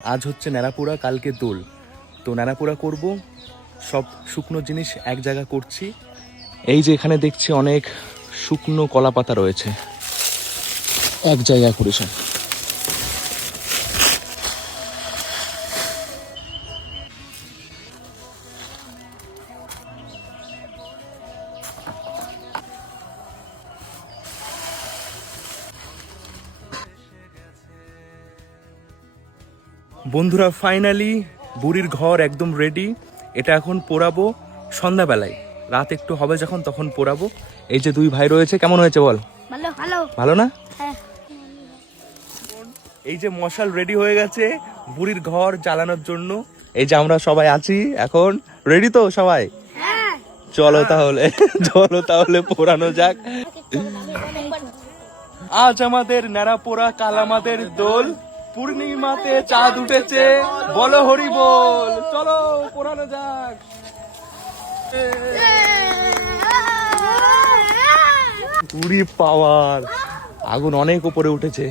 আজ হচ্ছে ন্যাড়াপোড়া, কালকে দোল। তো ন্যাড়াপোড়া করব, সব শুকনো জিনিস এক জায়গা করছি। এই যে এখানে দেখছি অনেক শুকনো কলা পাতা রয়েছে, এক জায়গা করে সব। বন্ধুরা, ফাইনালি বুড়ির ঘর একদম রেডি। এটা এখন পোড়াবো সন্ধ্যাবেলায়, রাত একটু হবে যখন তখন পোড়াবো। এই যে দুই ভাই রয়েছে, কেমন হয়েছে বল? ভালো ভালো ভালো না? হ্যাঁ। এই যে মশাল রেডি হয়ে গেছে বুড়ির ঘর জ্বালানোর জন্য। এই যে আমরা সবাই আছি এখন, রেডি তো সবাই? হ্যাঁ। চলো তাহলে চলো তাহলে পোড়ানো যাক। আজ আমাদের ন্যাড়াপোড়া, কাল আমাদের দোল, পূর্ণিমাতে চাঁদ উঠেছে, বলো হরি বল। চলো পোড়ানো যাক। পুরি পাওয়ার, আগুন অনেক উপরে উঠেছে।